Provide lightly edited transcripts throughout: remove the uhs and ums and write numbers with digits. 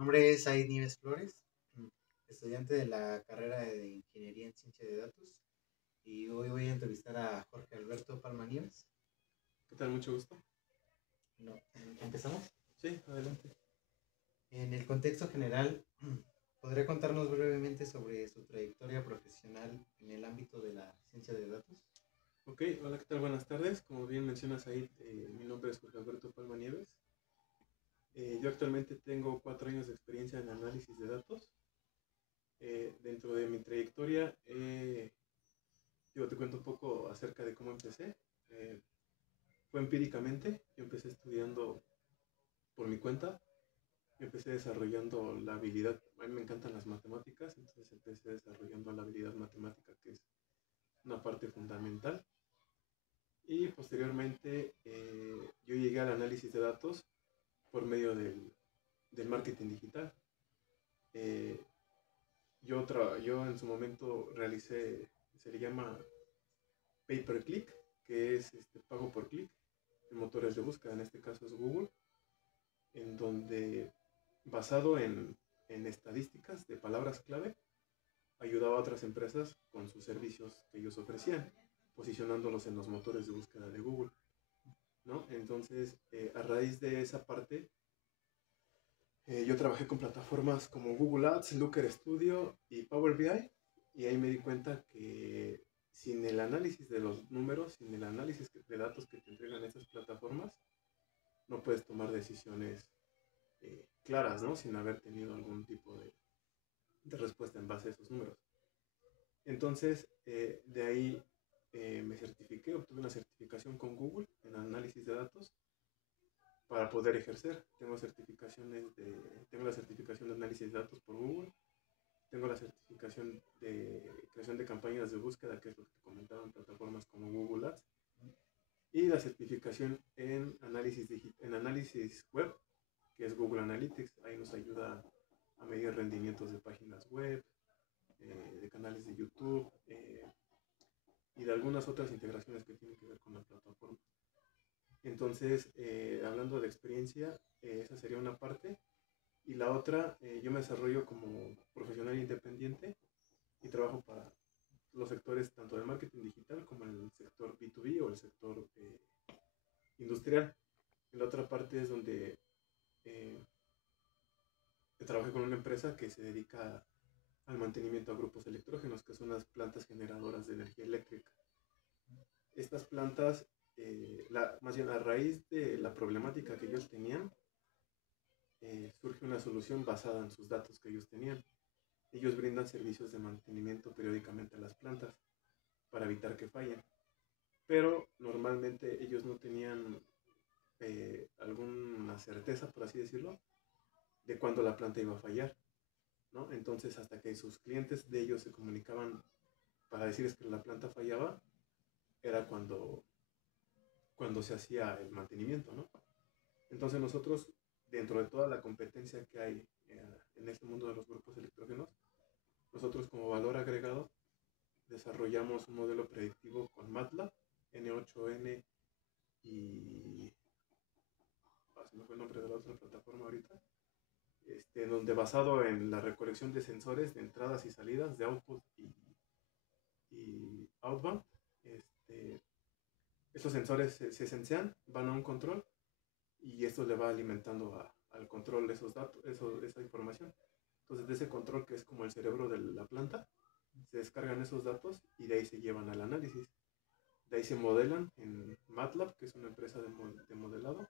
Nombre es Said Nieves Flores, estudiante de la carrera de Ingeniería en Ciencia de Datos, y hoy voy a entrevistar a Jorge Alberto Palma Nieves. ¿Qué tal? Mucho gusto. No, ¿empezamos? Sí, adelante. En el contexto general, ¿podría contarnos brevemente sobre su trayectoria profesional en el ámbito de la ciencia de datos? Ok, hola, ¿qué tal? Buenas tardes. Como bien mencionas ahí, mi nombre es Jorge Alberto Palma Nieves. Yo actualmente tengo 4 años de experiencia en análisis de datos. Dentro de mi trayectoria, yo te cuento un poco acerca de cómo empecé. Fue empíricamente, yo empecé estudiando por mi cuenta. Yo empecé desarrollando la habilidad, a mí me encantan las matemáticas, entonces empecé desarrollando la habilidad matemática, que es una parte fundamental. Y posteriormente yo llegué al análisis de datos por medio del marketing digital. Eh, yo en su momento realicé, se le llama pay per click, que es pago por clic en motores de búsqueda, en este caso es Google, en donde basado en estadísticas de palabras clave, ayudaba a otras empresas con sus servicios que ellos ofrecían, posicionándolos en los motores de búsqueda de Google, ¿no? Entonces, a raíz de esa parte, yo trabajé con plataformas como Google Ads, Looker Studio y Power BI, y ahí me di cuenta que sin el análisis de los números, sin el análisis de datos que te entregan esas plataformas, no puedes tomar decisiones claras, ¿no? Sin haber tenido algún tipo de respuesta en base a esos números. Entonces, de ahí me certifiqué, obtuve una certificación con Google en análisis de datos para poder ejercer. Tengo la certificación de análisis de datos por Google, tengo la certificación de creación de campañas de búsqueda, que es lo que te comentaba en plataformas como Google Ads, y la certificación en análisis web, que es Google Analytics. Ahí nos ayuda a medir rendimientos de páginas web, de canales de YouTube y de algunas otras integraciones que tienen que ver con la plataforma. Entonces, hablando de experiencia, esa sería una parte. Y la otra, yo me desarrollo como profesional independiente y trabajo para los sectores tanto del marketing digital como el sector B2B o el sector industrial. Y la otra parte es donde eh, trabajé con una empresa que se dedica al mantenimiento a grupos electrógenos, que son las plantas generadoras de energía eléctrica. Estas plantas, más bien a raíz de la problemática que ellos tenían, surge una solución basada en sus datos que ellos tenían. Ellos brindan servicios de mantenimiento periódicamente a las plantas para evitar que fallen, pero normalmente ellos no tenían alguna certeza, por así decirlo, de cuándo la planta iba a fallar, ¿no? Entonces, hasta que sus clientes de ellos se comunicaban para decirles que la planta fallaba, era cuando se hacía el mantenimiento, ¿no? Entonces nosotros, dentro de toda la competencia que hay en este mundo de los grupos electrógenos, nosotros como valor agregado desarrollamos un modelo predictivo con MATLAB, N8N y... se me fue el nombre de la otra plataforma ahorita, donde basado en la recolección de sensores de entradas y salidas, de output y outbound, esos sensores se sensean, van a un control y esto le va alimentando al control de esos datos, esa información. Entonces, de ese control, que es como el cerebro de la planta, se descargan esos datos y de ahí se llevan al análisis. De ahí se modelan en MATLAB, que es una empresa de modelado,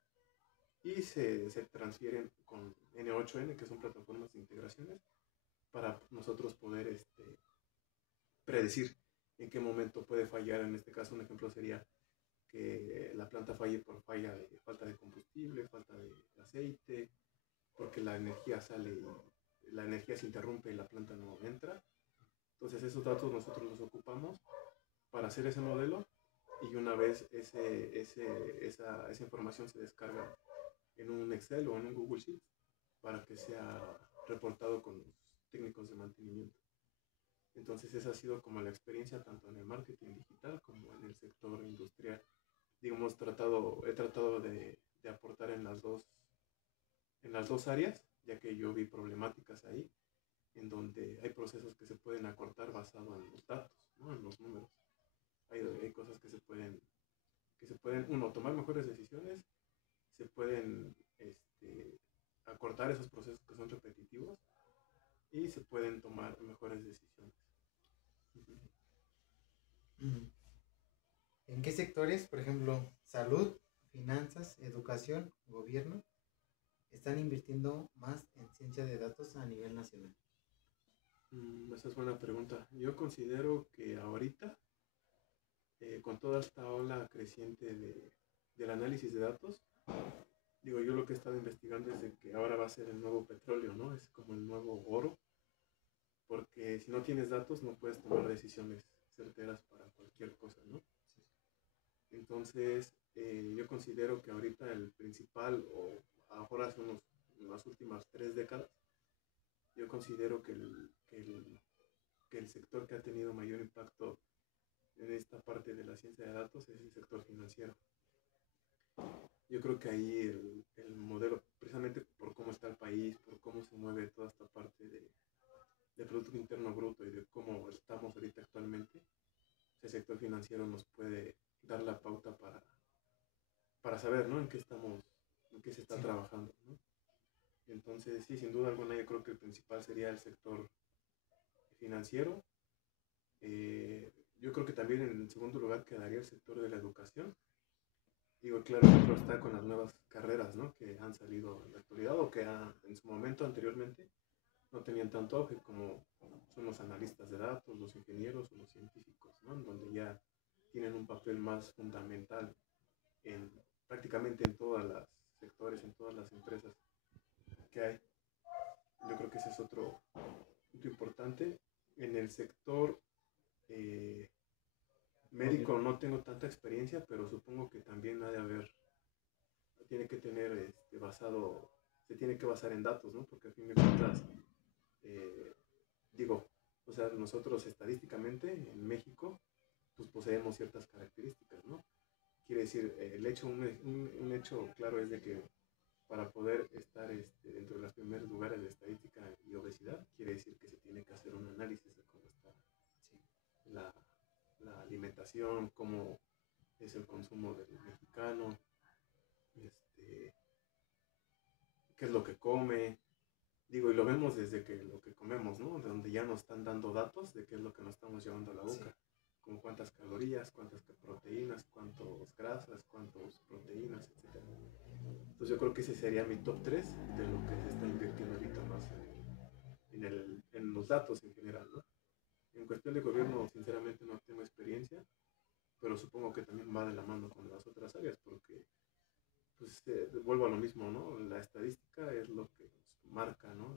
y se transfieren con N8N, que son plataformas de integraciones, para nosotros poder predecir en qué momento puede fallar. En este caso, un ejemplo sería que la planta falle por falta de combustible, falta de aceite, porque la energía la energía se interrumpe y la planta no entra. Entonces esos datos nosotros los ocupamos para hacer ese modelo, y una vez esa información se descarga en un Excel o en un Google Sheet para que sea reportado con los técnicos de mantenimiento. Entonces esa ha sido como la experiencia tanto en el marketing digital como en el sector industrial. Digamos, he tratado de aportar en las dos áreas, ya que yo vi problemáticas ahí en donde hay procesos que se pueden acortar basado en los datos, ¿no? En los números. Hay cosas que se pueden, uno, tomar mejores decisiones, se pueden acortar esos procesos que son repetitivos y se pueden tomar mejores decisiones. ¿En qué sectores, por ejemplo, salud, finanzas, educación, gobierno, están invirtiendo más en ciencia de datos a nivel nacional? Esa es buena pregunta. Yo considero que ahorita, con toda esta ola creciente del análisis de datos, digo, yo lo que he estado investigando es de que ahora va a ser el nuevo petróleo, ¿no? Es como el nuevo oro, porque si no tienes datos no puedes tomar decisiones certeras para cualquier cosa, ¿no? Entonces, yo considero que ahorita el principal, o ahora hace las últimas 3 décadas, yo considero que el sector que ha tenido mayor impacto en esta parte de la ciencia de datos es el sector financiero. Yo creo que ahí el modelo, precisamente por cómo está el país, por cómo se mueve toda esta parte de Producto Interno Bruto y de cómo estamos ahorita actualmente, el sector financiero nos puede dar la pauta para saber, ¿no? En qué se está trabajando, ¿no? Entonces, sí, sin duda alguna, yo creo que el principal sería el sector financiero. Yo creo que también en segundo lugar quedaría el sector de la educación. Digo, claro, otro está con las nuevas carreras, ¿no? Que han salido en la actualidad o que en su momento anteriormente no tenían tanto auge, como son los analistas de datos, los ingenieros o los científicos, ¿no? En donde ya tienen un papel más fundamental prácticamente en todos los sectores, en todas las empresas que hay. Yo creo que ese es otro punto importante. En el sector médico no tengo tanta experiencia, pero supongo que también tiene que tener se tiene que basar en datos, ¿no? Porque a fin de cuentas, o sea, nosotros estadísticamente en México, pues poseemos ciertas características, ¿no? Quiere decir, un hecho claro es de que para poder estar dentro de los primeros lugares de estadística y obesidad, quiere decir que se tiene que hacer un análisis de cómo está la alimentación, cómo es el consumo del mexicano, qué es lo que come. Digo, y lo vemos desde que lo que comemos, ¿no? De donde ya nos están dando datos de qué es lo que nos estamos llevando a la boca. Sí. Como cuántas calorías, cuántas proteínas, cuántas grasas, cuántas proteínas, etc. Entonces yo creo que ese sería mi top 3 de lo que se está invirtiendo ahorita más en los datos en general, ¿no? En cuestión de gobierno, sinceramente no tengo experiencia, pero supongo que también va de la mano con las otras áreas, porque pues vuelvo a lo mismo, ¿no? La estadística es lo que nos marca, ¿no?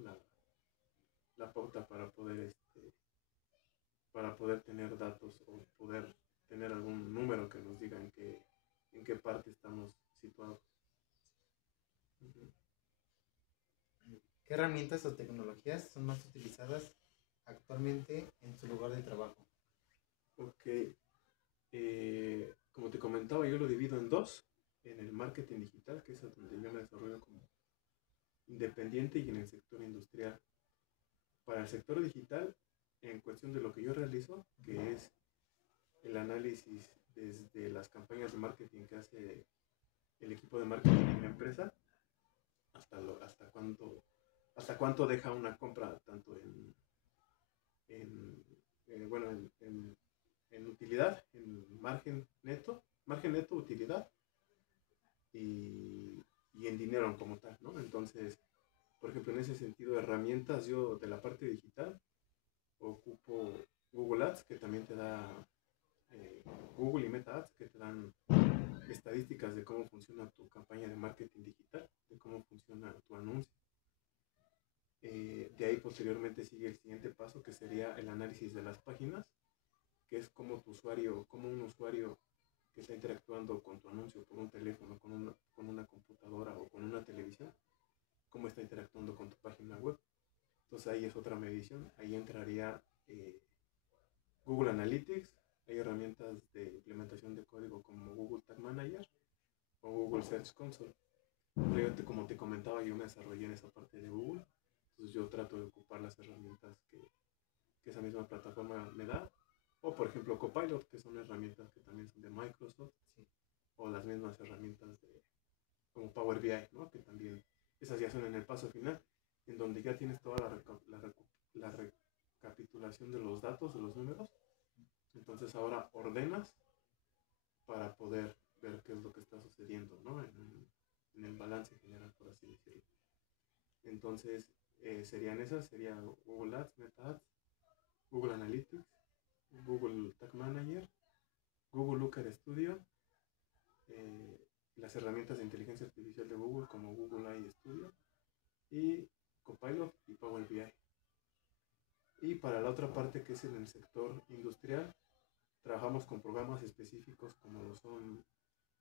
La pauta para poder tener datos o poder tener algún número que nos diga en qué parte estamos situados. ¿Qué herramientas o tecnologías son más utilizadas actualmente en su lugar de trabajo? Ok. Como te comentaba, yo lo divido en dos. En el marketing digital, que es donde yo me desarrollo como independiente, y en el sector industrial. Para el sector digital, en cuestión de lo que yo realizo, que es el análisis desde las campañas de marketing que hace el equipo de marketing en la empresa, hasta cuánto deja una compra, tanto en utilidad, en margen neto, utilidad, y en dinero como tal, ¿no? Entonces, por ejemplo, en ese sentido, herramientas, yo de la parte digital ocupo Google Ads, que también te da Google y Meta Ads, que te dan estadísticas de cómo funciona tu campaña de marketing digital, de cómo funciona tu anuncio. De ahí posteriormente sigue el siguiente paso, que sería el análisis de las páginas, que es como un usuario que está interactuando con tu anuncio por un teléfono, con una computadora o con una televisión, cómo está interactuando con tu página web. Entonces ahí es otra medición. Ahí entraría Google Analytics. Hay herramientas de implementación de código como Google Tag Manager o Google Search Console. Realmente, como te comentaba, yo me desarrollé en esa parte de Google, entonces yo trato de ocupar las herramientas que esa misma plataforma me da, o por ejemplo Copilot, que son herramientas que también son de Microsoft, Sí. o las mismas herramientas como Power BI, ¿no? Que también esas ya son en el paso final, en donde ya tienes toda la recapitulación de los datos, de los números, entonces ahora ordenas para poder ver qué es lo que está sucediendo, ¿no? En el balance general, por así decirlo. Entonces, serían esas, sería Google Ads, Meta Ads, Google Analytics, Google Tag Manager, Google Looker Studio, eh, las herramientas de inteligencia artificial de Google como Google AI Studio y Copilot y Power BI. Y para la otra parte que es en el sector industrial, trabajamos con programas específicos como lo son,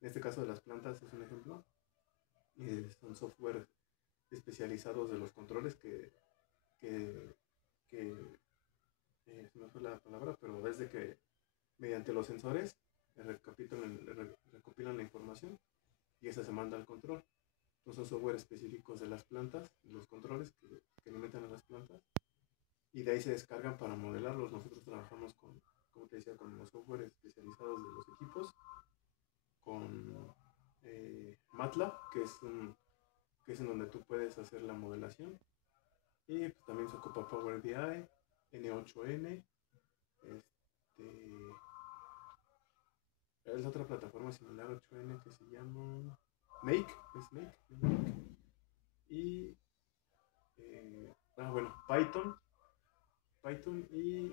en este caso de las plantas es un ejemplo, son software especializados de los controles que, que se me fue la palabra, pero desde que mediante los sensores recopilan la información y esa se manda al control. Entonces son software específicos de las plantas, los controles que alimentan a las plantas, y de ahí se descargan para modelarlos. Nosotros trabajamos con, como te decía, con los software especializados de los equipos, con MATLAB, que es en donde tú puedes hacer la modelación, y pues, también se ocupa Power BI, N8N, es otra plataforma similar a 8N que se llama Make, es Make. Y bueno, Python y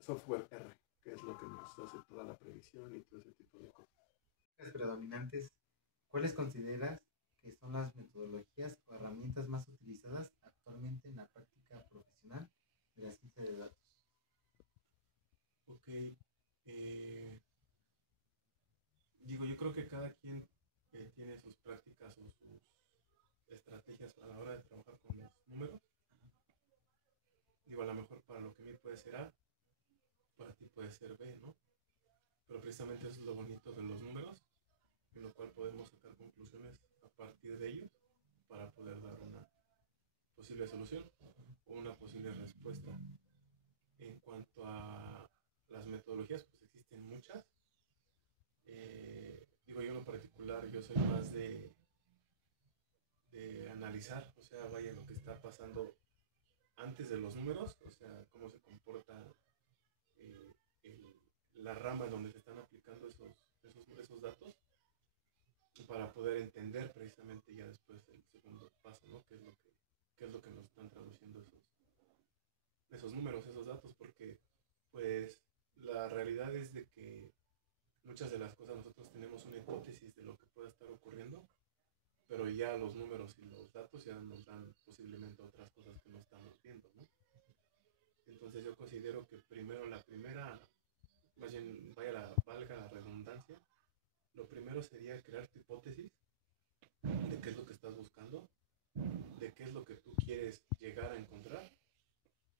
software R, que es lo que nos hace toda la predicción y todo ese tipo de cosas. Las predominantes, ¿cuáles consideras que son las metodologías o herramientas más utilizadas actualmente en la práctica profesional de la ciencia de datos? Ok, digo, yo creo que cada quien tiene sus prácticas o sus estrategias a la hora de trabajar con los números. Digo, a lo mejor para lo que a mí puede ser A, para ti puede ser B, ¿no? Pero precisamente eso es lo bonito de los números, en lo cual podemos sacar conclusiones a partir de ellos para poder dar una posible solución o una posible respuesta. En cuanto a las metodologías, pues existen muchas. Digo, yo en lo particular, yo soy más de analizar, o sea, vaya lo que está pasando antes de los números, o sea, cómo se comporta eh, la rama en donde se están aplicando esos datos, para poder entender precisamente ya después el segundo paso, ¿no? Qué es lo que nos están traduciendo esos números, esos datos, porque pues la realidad es de que muchas de las cosas nosotros tenemos una hipótesis de lo que pueda estar ocurriendo, pero ya los números y los datos ya nos dan posiblemente otras cosas que no estamos viendo, ¿no? Entonces yo considero que primero más bien valga la redundancia, lo primero sería crear tu hipótesis de qué es lo que estás buscando, de qué es lo que tú quieres llegar a encontrar,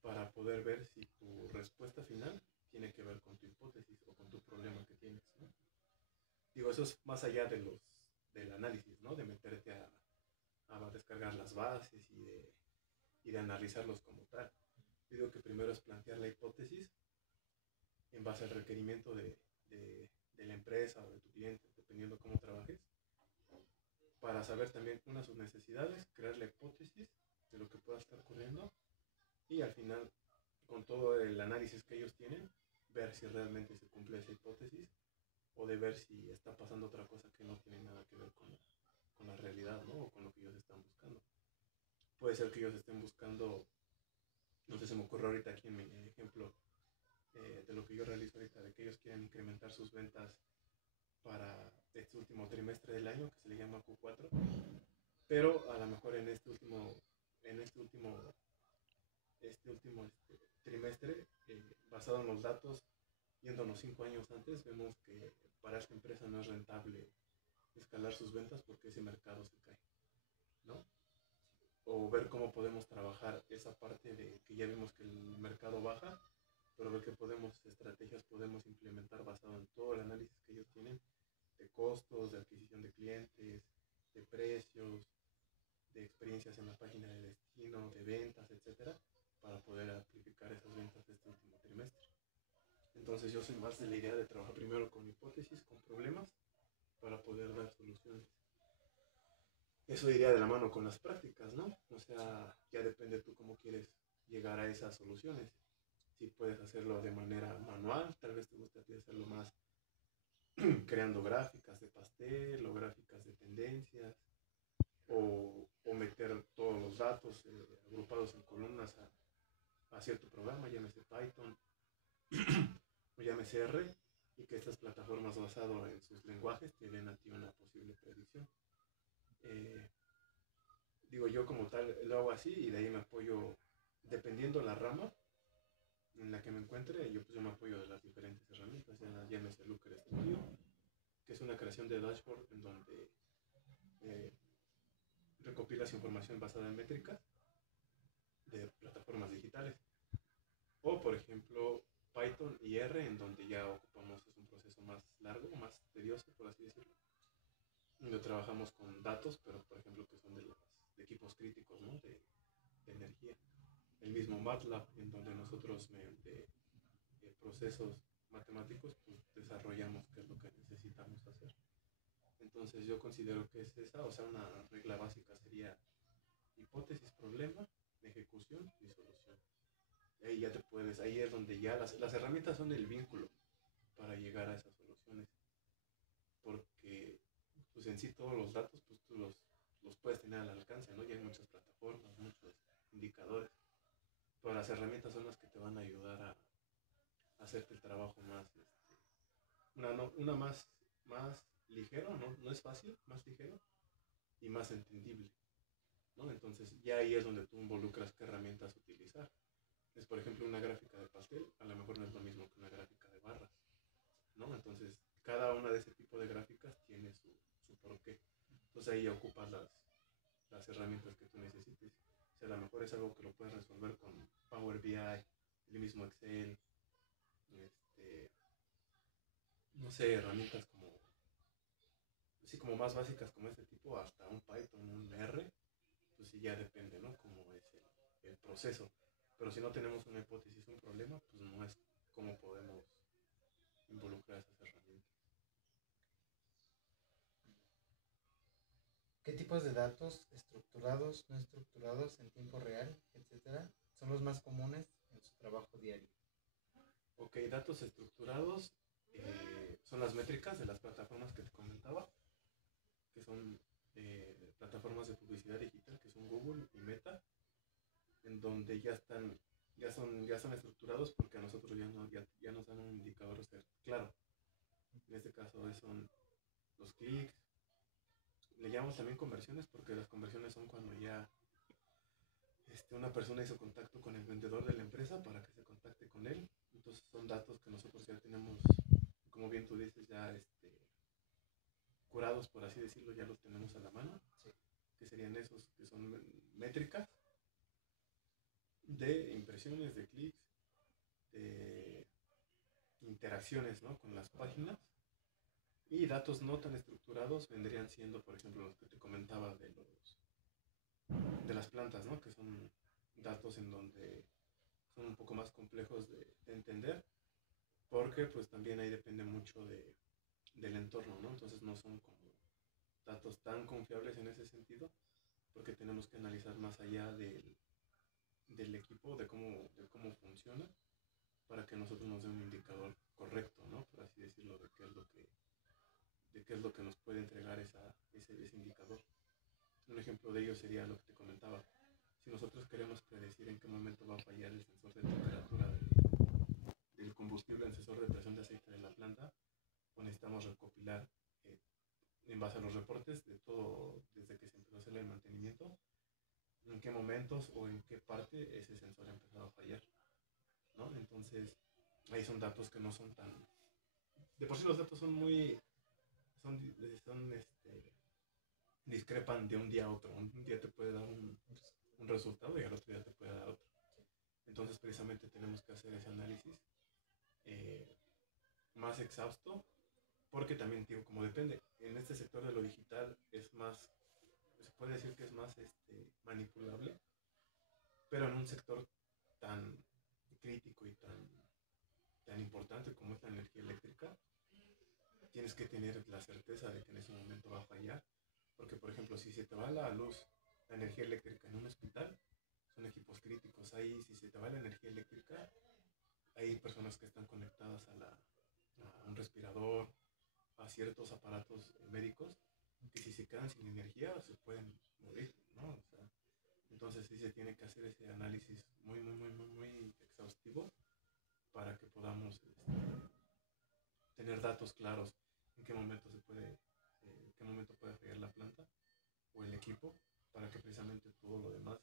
para poder ver si tu respuesta final tiene que ver con tu hipótesis o con tu problema que tienes, ¿no? Digo, eso es más allá del análisis, ¿no? De meterte a descargar las bases y de analizarlos como tal. Yo digo que primero es plantear la hipótesis en base al requerimiento de la empresa o de tu cliente, dependiendo cómo trabajes, para saber también sus necesidades, crear la hipótesis de lo que pueda estar ocurriendo y al final, con todo el análisis que ellos tienen, ver si realmente se cumple esa hipótesis o de ver si está pasando otra cosa que no tiene nada que ver con la realidad, ¿no? O con lo que ellos están buscando. Puede ser que ellos estén buscando, no sé, se me ocurre ahorita aquí en mi ejemplo de lo que yo realizo ahorita, de que ellos quieren incrementar sus ventas para este último trimestre del año, que se le llama Q4, pero a lo mejor en este último trimestre, basado en los datos, yéndonos 5 años antes, vemos que para esta empresa no es rentable escalar sus ventas porque ese mercado se cae, ¿no? O ver cómo podemos trabajar esa parte de que ya vimos que el mercado baja, pero ver qué estrategias podemos implementar basado en todo el análisis que ellos tienen de costos, de adquisición de clientes, de precios, de experiencias en la página de destino, de ventas, etcétera, para poder amplificar esas ventas de este último trimestre. Entonces yo soy más de la idea de trabajar primero con hipótesis, con problemas, para poder dar soluciones. Eso iría de la mano con las prácticas, ¿no? O sea, ya depende tú cómo quieres llegar a esas soluciones. Si puedes hacerlo de manera manual, tal vez te gustaría hacerlo más creando gráficas de pastel o gráficas de tendencias, o meter todos los datos agrupados en columnas a cierto programa, llámese Python o llámese R, y que estas plataformas basadas en sus lenguajes te den a ti una posible predicción. Digo, yo como tal lo hago así y de ahí me apoyo, dependiendo la rama en la que me encuentre, yo me apoyo de las diferentes herramientas, llámese Looker Studio, que es una creación de dashboard en donde recopilas información basada en métricas de plataformas digitales. O, por ejemplo, Python y R, en donde ya ocupamos, es un proceso más largo, más tedioso, por así decirlo. Donde trabajamos con datos, pero por ejemplo que son de equipos críticos, ¿no? de energía. El mismo MATLAB, en donde nosotros mediante procesos matemáticos pues, desarrollamos qué es lo que necesitamos hacer. Entonces yo considero que es esa, o sea, una regla básica sería hipótesis, problema, ejecución y solución. Y ahí ya te puedes, ahí es donde ya las herramientas son el vínculo para llegar a esas soluciones. Porque pues en sí todos los datos pues tú los puedes tener al alcance, ¿no? Ya hay muchas plataformas, muchos indicadores. Pero las herramientas son las que te van a ayudar a hacerte el trabajo más, una más ligero, ¿no? Es fácil, más ligero y más entendible, ¿no? Entonces ya ahí es donde tú involucras qué herramientas utilizar. Es por ejemplo una gráfica de pastel, a lo mejor no es lo mismo que una gráfica de barras, ¿no? Entonces cada una de ese tipo de gráficas tiene su porqué. Entonces ahí ocupas las herramientas que tú necesites. O sea, a lo mejor es algo que lo puedes resolver con Power BI, el mismo Excel, no sé, herramientas como más básicas como este tipo, hasta un Python, un R, pues sí ya depende, ¿no? Cómo es el proceso. Pero si no tenemos una hipótesis, un problema, pues no es cómo podemos involucrar esas herramientas. ¿Qué tipos de datos estructurados, no estructurados, en tiempo real, etcétera, son los más comunes en su trabajo diario? Ok, datos estructurados son las métricas de las plataformas que te comentaba, que son plataformas de publicidad digital, que son Google y Meta, en donde ya son estructurados porque a nosotros ya nos dan un indicador claro. En este caso son los clics. Le llamamos también conversiones porque las conversiones son cuando ya una persona hizo contacto con el vendedor de la empresa para que se contacte con él. Entonces son datos que nosotros ya tenemos, como bien tú dices, ya curados, por así decirlo, ya los tenemos a la mano. Sí. Que serían esos que son métricas de impresiones, de clics, de interacciones, ¿no? Con las páginas. Y datos no tan estructurados vendrían siendo, por ejemplo, los que te comentaba de las plantas, ¿no? Que son datos en donde son un poco más complejos de entender, porque pues también ahí depende mucho del entorno, ¿no? Entonces no son como datos tan confiables en ese sentido, porque tenemos que analizar más allá del equipo, de cómo funciona, para que nosotros nos dé un indicador correcto, ¿no? Por así decirlo, de qué es lo que nos puede entregar ese indicador. Un ejemplo de ello sería lo que te comentaba. Si nosotros queremos predecir en qué momento va a fallar el sensor de temperatura del combustible, el sensor de presión de aceite de la planta, pues necesitamos recopilar en base a los reportes de todo, desde que se empezó a hacer el mantenimiento, en qué momentos o en qué parte ese sensor ha empezado a fallar, ¿no? Entonces, ahí son datos que no son tan... De por sí los datos son discrepan de un día a otro. Un día te puede dar un resultado y al otro día te puede dar otro. Entonces, precisamente tenemos que hacer ese análisis más exhausto, porque también, digo, como depende, en este sector de lo digital es más puede decir que es más manipulable, pero en un sector tan crítico y tan importante como es la energía eléctrica, tienes que tener la certeza de que en ese momento va a fallar, porque por ejemplo, si se te va la luz, la energía eléctrica en un hospital, son equipos críticos. Ahí, si se te va la energía eléctrica, hay personas que están conectadas a un respirador, a ciertos aparatos médicos, que si se quedan sin energía se pueden morir, ¿no? O sea, entonces sí se tiene que hacer ese análisis muy exhaustivo para que podamos tener datos claros en qué momento en qué momento puede fallar la planta o el equipo, para que precisamente todo lo demás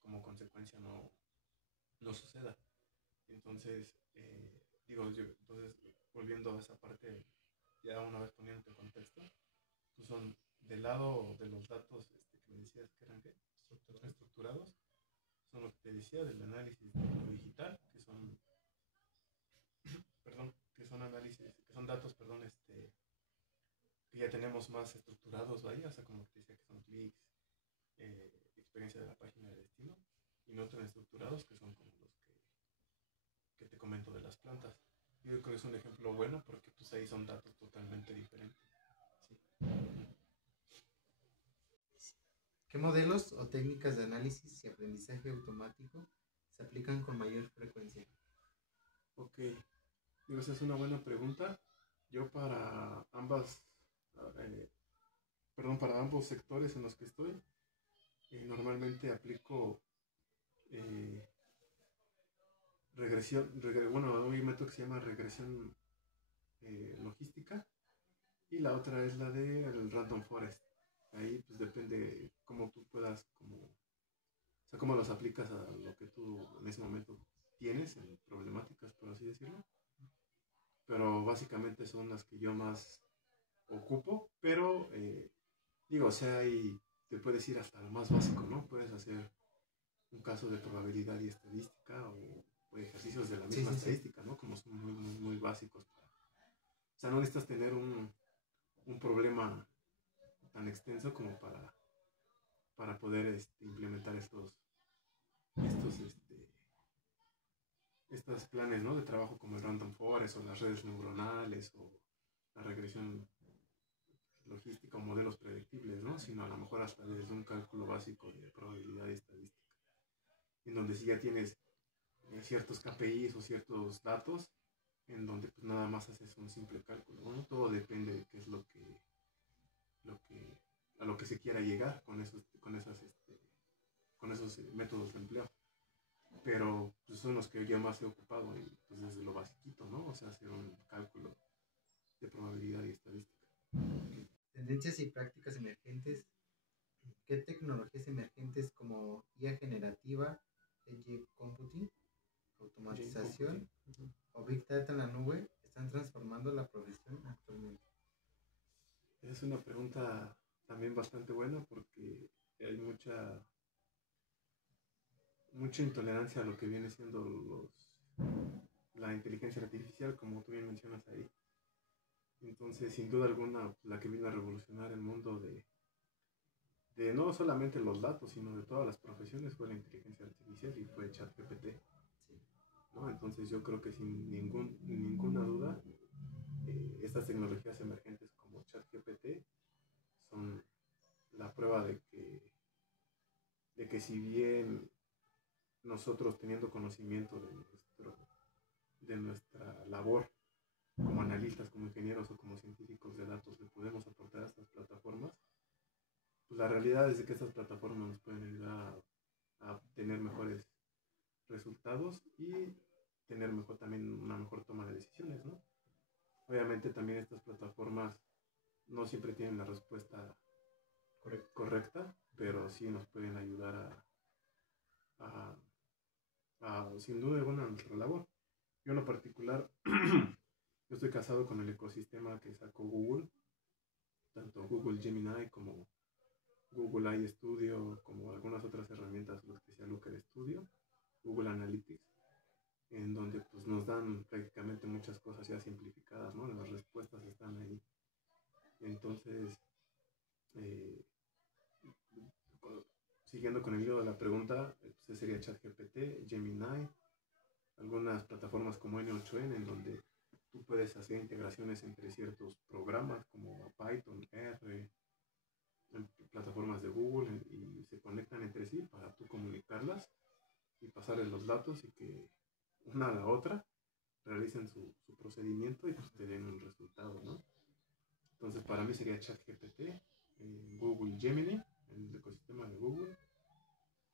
como consecuencia no suceda. Entonces, entonces volviendo a esa parte, ya una vez poniéndote en contexto, pues son del lado de los datos que me decías que eran estructurados, son lo que te decía del análisis de lo digital, que son análisis, que son datos, que ya tenemos más estructurados, vaya, o sea, como te decía, que son clics, experiencia de la página de destino, y no tan estructurados, que son como los que te comento de las plantas. Yo creo que es un ejemplo bueno porque pues ahí son datos totalmente diferentes. ¿Sí? ¿Qué modelos o técnicas de análisis y aprendizaje automático se aplican con mayor frecuencia? Ok, esa es una buena pregunta. Yo para ambos sectores en los que estoy, normalmente aplico un método que se llama regresión logística, y la otra es la del Random Forest. Ahí pues depende cómo tú puedas, o sea, cómo los aplicas a lo que tú en ese momento tienes en problemáticas, por así decirlo. Pero básicamente son las que yo más ocupo, pero o sea, y te puedes ir hasta lo más básico, ¿no? Puedes hacer un caso de probabilidad y estadística o ejercicios de la misma estadística, ¿no? Como son muy básicos. O sea, no necesitas tener un problema tan extenso como para poder implementar estos planes, ¿no? De trabajo como el Random Forest o las redes neuronales o la regresión logística o modelos predictibles, ¿no? Sino a lo mejor hasta desde un cálculo básico de probabilidad y estadística, en donde sí ya tienes ciertos KPIs o ciertos datos, en donde pues nada más haces un simple cálculo, ¿no? Todo depende de qué es a lo que se quiera llegar con esos métodos de empleo. Pero pues, son los que yo más he ocupado, y pues desde lo basiquito, ¿no? O sea, hacer un cálculo de probabilidad y estadística. Tendencias y prácticas emergentes. ¿Qué tecnologías emergentes como IA generativa, edge computing, automatización o Big Data en la nube están transformando la profesión actualmente? Es una pregunta también bastante buena, porque hay mucha intolerancia a lo que viene siendo la inteligencia artificial, como tú bien mencionas ahí. Entonces, sin duda alguna, la que vino a revolucionar el mundo de no solamente los datos, sino de todas las profesiones, fue la inteligencia artificial y fue ChatGPT. ¿No? Entonces yo creo que sin ninguna duda, estas tecnologías emergentes como ChatGPT son la prueba de que si bien nosotros, teniendo conocimiento de nuestra labor como analistas, como ingenieros o como científicos de datos, le podemos aportar a estas plataformas, pues la realidad es de que estas plataformas nos pueden ayudar a tener mejores resultados y tener también una mejor toma de decisiones, ¿no? Obviamente también estas plataformas no siempre tienen la respuesta correcta, pero sí nos pueden ayudar sin duda alguna, a nuestra labor. Yo en lo particular, yo estoy casado con el ecosistema que sacó Google, tanto Google Gemini como Google AI Studio, como algunas otras herramientas, lo que sea Looker Studio, Google Analytics, en donde pues nos dan prácticamente muchas cosas ya simplificadas, ¿no? Las respuestas están ahí. Entonces, siguiendo con el hilo de la pregunta, pues sería ChatGPT, Gemini, algunas plataformas como N8N, en donde tú puedes hacer integraciones entre ciertos programas como Python, R, plataformas de Google, y se conectan entre sí para tú comunicarlas y pasarles los datos y que una a la otra realicen su procedimiento y pues te den un resultado, ¿no? Entonces para mí sería ChatGPT, Google Gemini, el ecosistema de Google,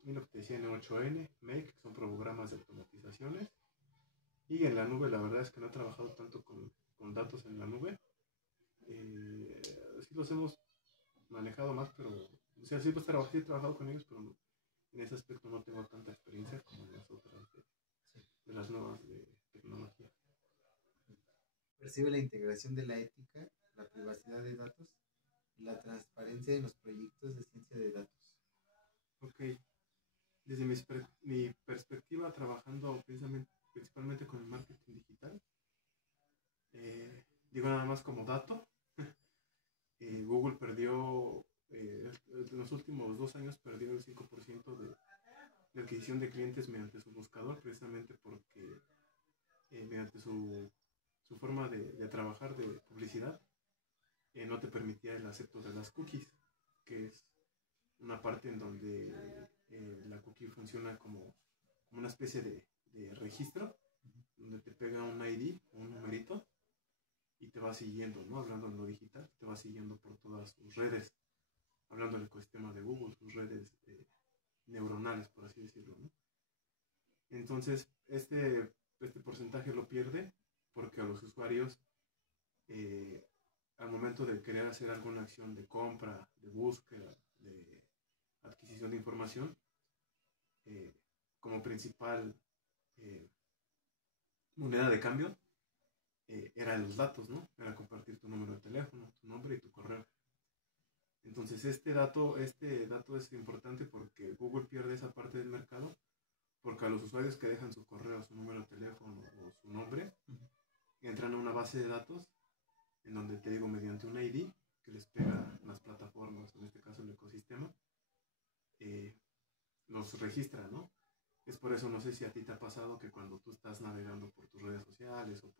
y lo que te decía N8N, Make, que son programas de automatizaciones. Y en la nube, la verdad es que no he trabajado tanto con datos en la nube. Sí los hemos manejado más, pero, o sea, sí, sí he trabajado con ellos, pero en ese aspecto no tengo tanta experiencia como en las otras de las nuevas de tecnología. Percibe la integración de la ética, la privacidad de datos y la transparencia en los proyectos de ciencia de datos. Ok, desde mi perspectiva trabajando principalmente con el marketing digital, digo nada más como dato, Google perdió, en los últimos 2 años perdió el 5% de adquisición de clientes mediante su buscador, precisamente porque mediante su forma de trabajar de publicidad no te permitía el acepto de las cookies, que es una parte en donde la cookie funciona como una especie de registro, donde te pega un ID, un numerito, y te va siguiendo, ¿no? Hablando en lo digital, te va siguiendo por todas sus redes, hablando del ecosistema de Google, sus redes neuronales, por así decirlo, ¿no? Entonces, este porcentaje lo pierde porque a los usuarios, al momento de querer hacer alguna acción de compra, de búsqueda, de adquisición de información, como principal moneda de cambio, eran los datos, ¿no? Era compartir tu número de teléfono, tu nombre y tu correo. Entonces este dato es importante porque Google pierde esa parte del mercado, porque a los usuarios que dejan su correo, su número de teléfono o su nombre, entran a una base de datos en donde, te digo, mediante un ID que les pega las plataformas, en este caso el ecosistema, los registra, ¿no? Es por eso, no sé si a ti te ha pasado que cuando tú estás navegando por tus redes sociales o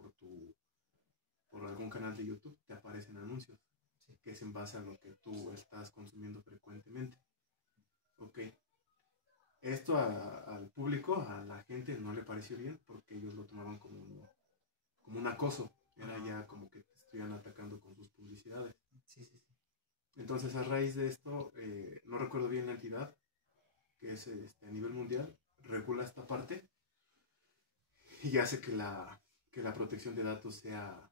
por algún canal de YouTube, te aparecen anuncios, sí, que es en base a lo que tú estás consumiendo frecuentemente. Ok. Esto al público, a la gente, no le pareció bien porque ellos lo tomaban como un acoso. Era ya como que te estuvieran atacando con sus publicidades. Sí, sí, sí. Entonces, a raíz de esto, no recuerdo bien la entidad, que es a nivel mundial, regula esta parte y hace que la protección de datos sea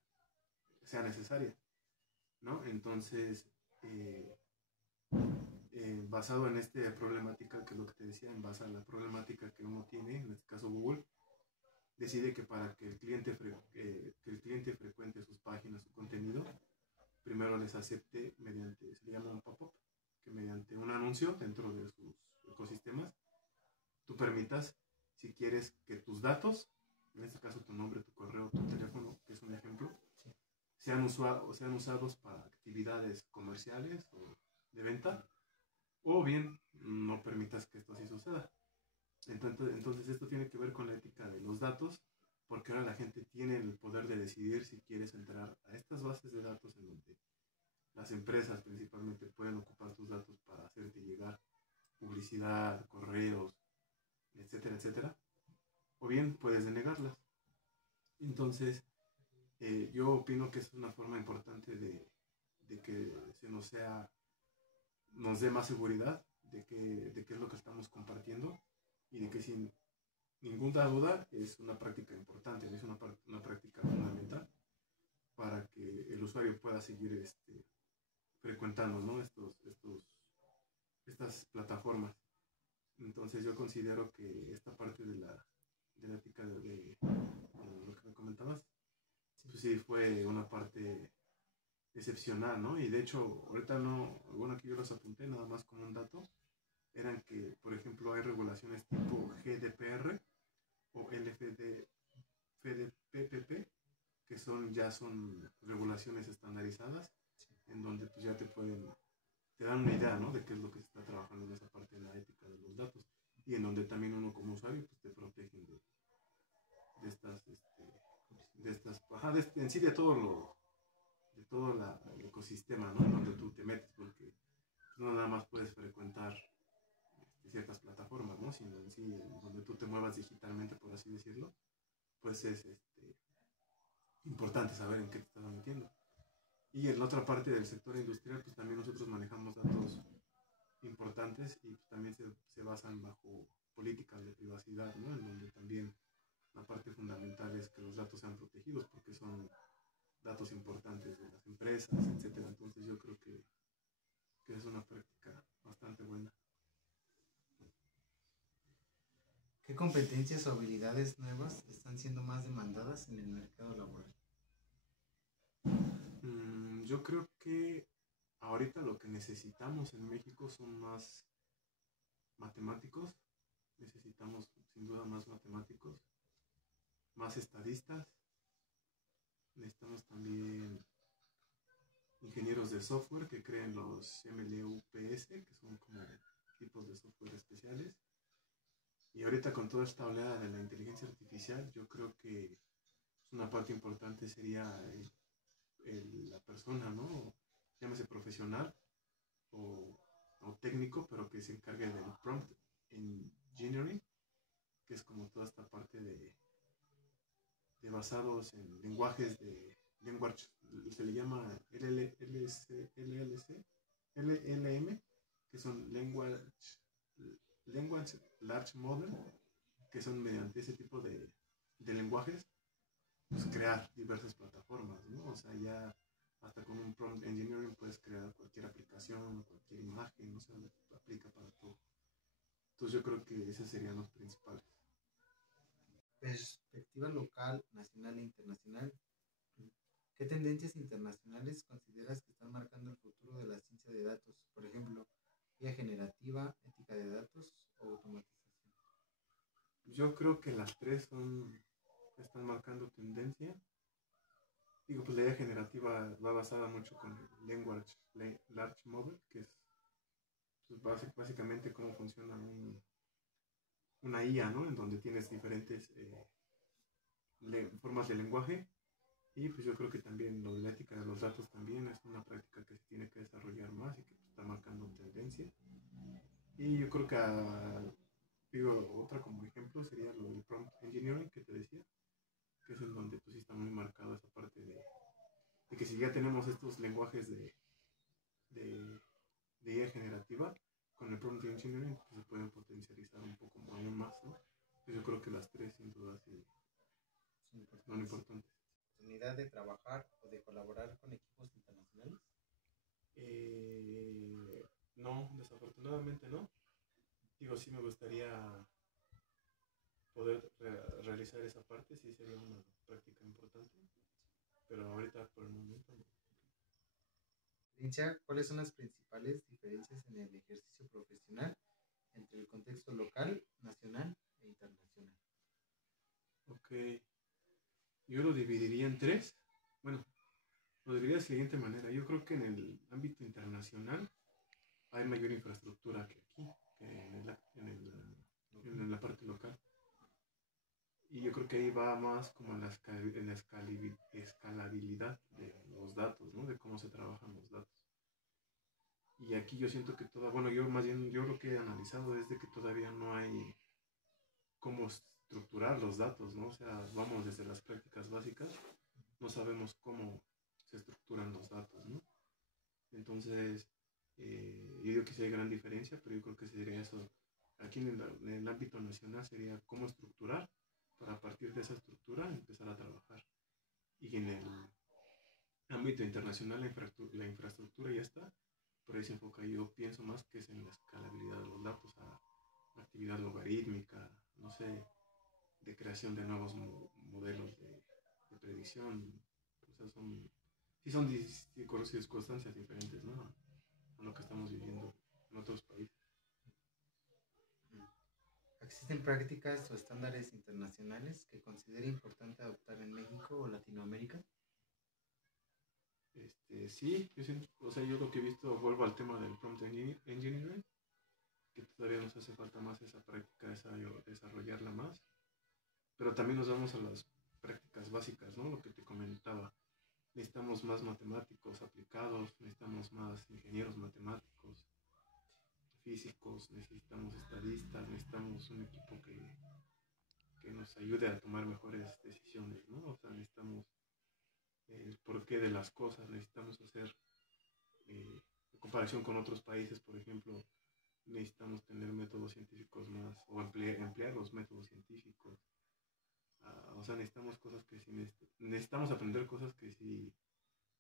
necesaria, ¿no? Entonces, basado en esta problemática, que es lo que te decía, en base a la problemática que uno tiene, en este caso Google, decide que para que el cliente frecuente sus páginas, su contenido, primero les acepte mediante, se llama un pop-up, que mediante un anuncio dentro de sus ecosistemas, tú permitas, si quieres que tus datos, en este caso tu nombre, tu correo, tu teléfono, que es un ejemplo, sí, sean usados para actividades comerciales o de venta, o bien no permitas que esto así suceda. Entonces esto tiene que ver con la ética de los datos, porque ahora la gente tiene el poder de decidir si quieres entrar a estas bases de datos en donde las empresas principalmente pueden ocupar tus datos para hacerte llegar publicidad, correos, etcétera, etcétera, o bien puedes denegarlas. Entonces, yo opino que es una forma importante de que nos dé más seguridad de qué es lo que estamos compartiendo, y de que sin ninguna duda es una práctica importante, es una práctica fundamental para que el usuario pueda seguir frecuentando, ¿no? estas plataformas. Entonces yo considero que esta parte de la ética de lo que me comentabas, pues sí fue una parte excepcional, ¿no? Y de hecho, ahorita no, bueno, aquí yo los apunté nada más como un dato, eran que, por ejemplo, hay regulaciones tipo GDPR o LFDPPP, que ya son regulaciones estandarizadas, en donde pues ya te pueden te dan una idea, ¿no? De qué es lo que se está trabajando en esa parte de la ética de los datos. Y en donde también uno como usuario pues, te protegen de estas, en sí de todo el ecosistema, ¿no? En donde tú te metes, porque pues, no nada más puedes frecuentar ciertas plataformas, ¿no? Sino en sí, donde tú te muevas digitalmente, por así decirlo, pues es importante saber en qué te estás metiendo. Y en la otra parte del sector industrial, pues también nosotros manejamos datos importantes y pues, también se basan bajo políticas de privacidad, ¿no? En donde también la parte fundamental es que los datos sean protegidos porque son datos importantes de las empresas, etcétera. Entonces yo creo que es una práctica bastante buena. ¿Qué competencias o habilidades nuevas están siendo más demandadas en el mercado laboral? Yo creo que ahorita lo que necesitamos en México son más matemáticos. Necesitamos sin duda más matemáticos, más estadistas. Necesitamos también ingenieros de software que creen los MLUPS, que son como tipos de software especiales. Y ahorita con toda esta oleada de la inteligencia artificial, yo creo que una parte importante sería la persona, ¿no? Llámese profesional o técnico, pero que se encargue del prompt engineering, que es como toda esta parte de basados en lenguajes de language, se le llama LLM, que son language large model, que son mediante ese tipo de lenguajes, pues crear diversas plataformas, ¿no? O sea, ya hasta con un prompt engineering puedes crear cualquier aplicación, cualquier imagen, o sea, aplica para todo. Entonces yo creo que esos serían los principales. Perspectiva local, nacional e internacional. ¿Qué tendencias internacionales consideras que están marcando el futuro de la ciencia de datos? Por ejemplo, IA generativa, ética de datos o automatización. Yo creo que las tres están marcando tendencia. Digo, pues la IA generativa va basada mucho con el Language Large Model, que es pues, básicamente cómo funciona una IA, ¿no? En donde tienes diferentes formas de lenguaje. Y pues yo creo que también la ética de los datos también es una práctica que se tiene que desarrollar más y que pues, está marcando tendencia. Y yo creo que otra como ejemplo sería lo del prompt engineering que te decía, que es en donde pues sí está muy marcado esa parte de que si ya tenemos estos lenguajes de IA generativa, con el prompt engineering pues, se pueden potencializar un poco más, ¿no? Yo creo que las tres sin duda sí son importantes. ¿Oportunidad de trabajar o de colaborar con equipos internacionales? No, desafortunadamente no. Digo, sí me gustaría poder realizar esa parte, sí sería una práctica importante, pero ahorita por el momento no. ¿Cuáles son las principales diferencias en el ejercicio profesional entre el contexto local, nacional e internacional? Ok, yo lo dividiría en tres. Bueno, lo dividiría de la siguiente manera. Yo creo que en el ámbito internacional hay mayor infraestructura que aquí, que en la parte local. Y yo creo que ahí va más como en la escalabilidad de los datos, ¿no? De cómo se trabajan los datos. Y aquí yo siento que yo lo que he analizado es de que todavía no hay cómo estructurar los datos, ¿no? O sea, vamos desde las prácticas básicas, no sabemos cómo se estructuran los datos, ¿no? Entonces, yo digo que sí hay gran diferencia, pero yo creo que sería eso. Aquí en el ámbito nacional sería cómo estructurar para a partir de esa estructura empezar a trabajar. Y en el ámbito internacional la infraestructura ya está, pero ahí se enfoca, yo pienso más que es en la escalabilidad de los datos, a actividad logarítmica, no sé, de creación de nuevos modelos de predicción. O sea, son circunstancias diferentes, ¿no? A lo que estamos viviendo en otros países. ¿Existen prácticas o estándares internacionales que considere importante adoptar en México o Latinoamérica? Sí, o sea, yo lo que he visto, vuelvo al tema del prompt engineering, que todavía nos hace falta más esa práctica, desarrollarla más, pero también nos vamos a las prácticas básicas, ¿no? Lo que te comentaba, necesitamos más matemáticos aplicados, necesitamos más ingenieros matemáticos, físicos, necesitamos estadistas, necesitamos un equipo que nos ayude a tomar mejores decisiones, ¿no? O sea, necesitamos el porqué de las cosas, necesitamos hacer, en comparación con otros países, por ejemplo, necesitamos tener métodos científicos más, o emplear los métodos científicos. O sea, necesitamos cosas que sí, necesitamos aprender cosas que sí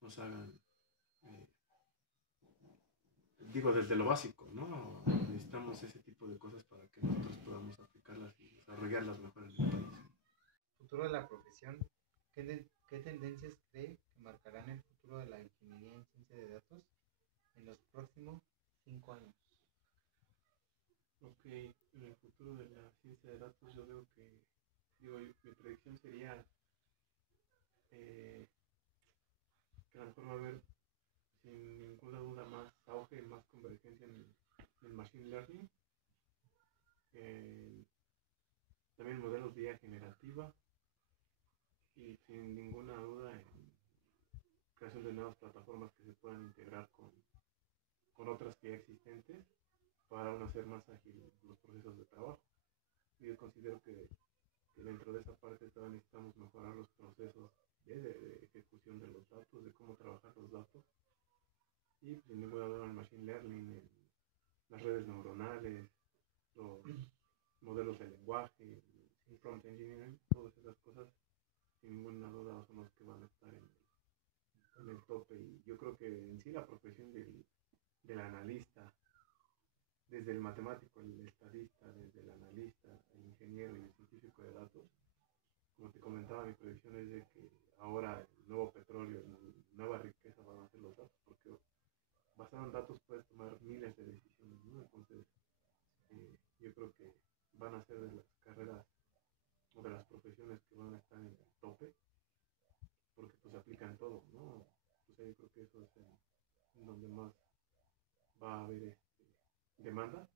nos hagan, eh, digo, desde lo básico, ¿no? Necesitamos ese tipo de cosas para que nosotros podamos aplicarlas y desarrollarlas mejor en el país. Futuro de la profesión. ¿Qué tendencias cree que marcarán el futuro de la ingeniería en ciencia de datos en los próximos 5 años? Ok, en el futuro de la ciencia de datos yo veo que, mi predicción sería eh, que a lo mejor va a haber sin ninguna duda más auge, más convergencia en el machine learning, eh, también modelos de IA generativa y sin ninguna duda en creación de nuevas plataformas que se puedan integrar con otras que ya existentes para aún hacer más ágil los procesos de trabajo. Yo considero que dentro de esa parte todavía necesitamos mejorar los procesos de ejecución de los datos, de cómo trabajar los datos y pues, sin ninguna duda el machine learning, las redes neuronales, los modelos de lenguaje, el prompt engineering, todas esas cosas sin ninguna duda son los que van a estar en el tope. Y yo creo que en sí la profesión del analista, desde el matemático, el estadista, desde el analista, el ingeniero y el científico de datos, como te comentaba, mi predicción es de que ahora el nuevo petróleo, la nueva riqueza van a ser los datos, porque basado en datos puedes tomar miles de decisiones, ¿no? Entonces, yo creo que van a ser de las carreras o de las profesiones que van a estar en el tope, porque pues aplican todo, ¿no? O sea, yo creo que eso es en donde más va a haber demanda,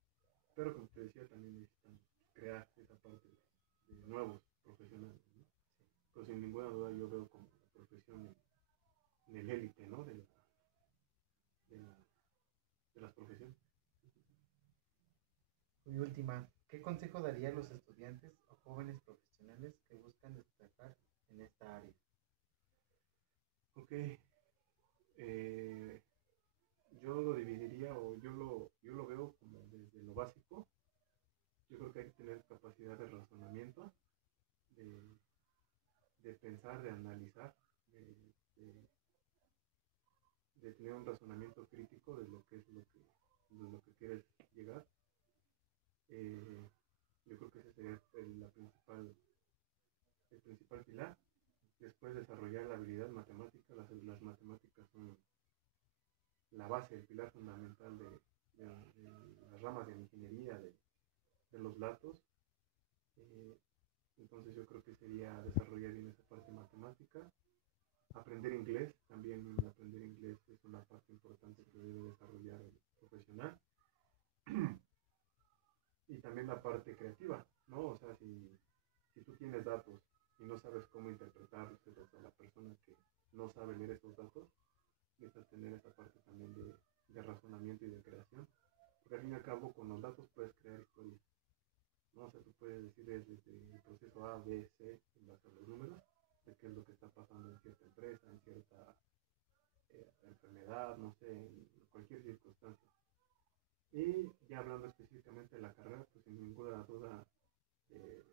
pero como te decía, también necesitan crear esa parte de nuevos profesionales, ¿no? Pero sin ninguna duda yo veo como la profesión en el élite, ¿no? De, la, de las profesiones. Y última, ¿qué consejo daría a los estudiantes o jóvenes profesionales que buscan destacar en esta área? Ok, yo lo dividiría o yo lo veo como desde lo básico. Yo creo que hay que tener capacidad de razonamiento, de, de pensar, de analizar, de, de tener un razonamiento crítico de lo que es de lo que quieres llegar. Yo creo que ese sería el principal pilar. Después desarrollar la habilidad matemática. Las matemáticas son la base, el pilar fundamental de las ramas de la ingeniería, de los datos. Entonces yo creo que sería desarrollar bien esa parte matemática. Aprender inglés, también aprender inglés es una parte importante que debe desarrollar el profesional. Y también la parte creativa, ¿no? O sea, si tú tienes datos y no sabes cómo interpretarlos, o sea, la persona que no sabe leer esos datos, necesitas tener esa parte también de razonamiento y de creación. Porque al fin y al cabo, con los datos puedes crear historias, ¿no? O sea, tú puedes decir desde el proceso A, B, C, en base a los números, de qué es lo que está pasando en cierta empresa, en cierta enfermedad, no sé, en cualquier circunstancia. Y ya hablando específicamente de la carrera, pues sin ninguna duda eh,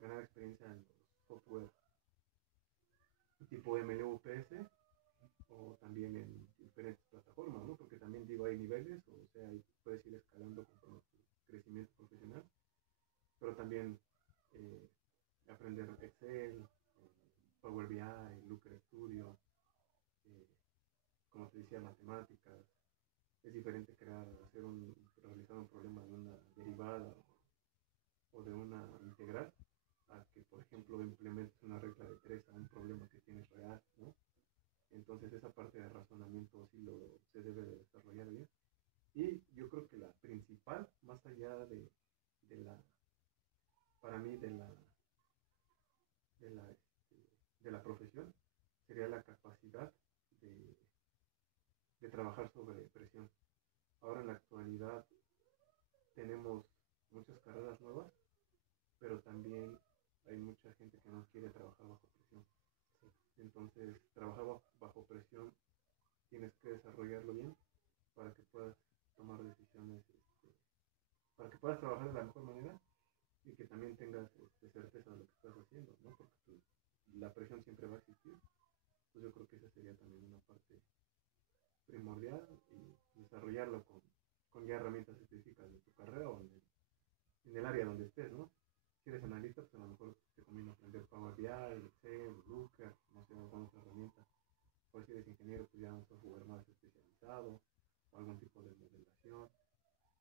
ganar experiencia en los software tipo MLUPS o también en diferentes plataformas, ¿no? Porque también digo, hay niveles, o sea, puedes ir escalando con tu crecimiento profesional, pero también eh, aprender Excel, Power BI, Looker Studio, eh, como te decía, matemáticas. Es diferente realizar un problema de una derivada o de una integral a que, por ejemplo, implementes una regla de tres a un problema que tienes real, ¿no? Entonces esa parte de razonamiento sí se debe de desarrollar bien. Y yo creo que la principal, más allá de la, para mí, de la, de la profesión, sería la capacidad de, de trabajar sobre presión. Ahora en la actualidad tenemos muchas carreras nuevas, pero también hay mucha gente que no quiere trabajar bajo presión. Entonces, trabajar bajo presión tienes que desarrollarlo bien para que puedas tomar decisiones, para que puedas trabajar de la mejor manera y que también tengas certeza de lo que estás haciendo, ¿no? Porque pues, la presión siempre va a existir. Pues yo creo que esa sería también una parte primordial y desarrollarlo con ya herramientas específicas de tu carrera o en el área donde estés, ¿no? Si eres analista, pues a lo mejor te conviene aprender Power BI, Excel, Looker, no sé, alguna otra herramienta. O si eres ingeniero, pues ya un software más especializado, o algún tipo de modelación,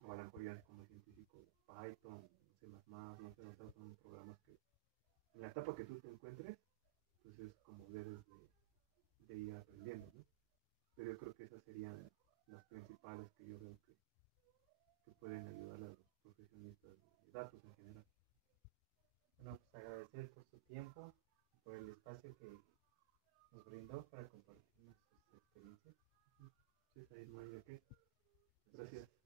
o a lo mejor ya como científico Python, C++, no sé, son programas que en la etapa que tú te encuentres, pues es como debes de ir aprendiendo, ¿no? Pero yo creo que esas serían las principales que yo veo que pueden ayudar a los profesionistas de datos en general. Bueno, pues agradecer por su tiempo, por el espacio que nos brindó para compartirnos sus experiencias. Sí, ahí no hay de qué. Gracias.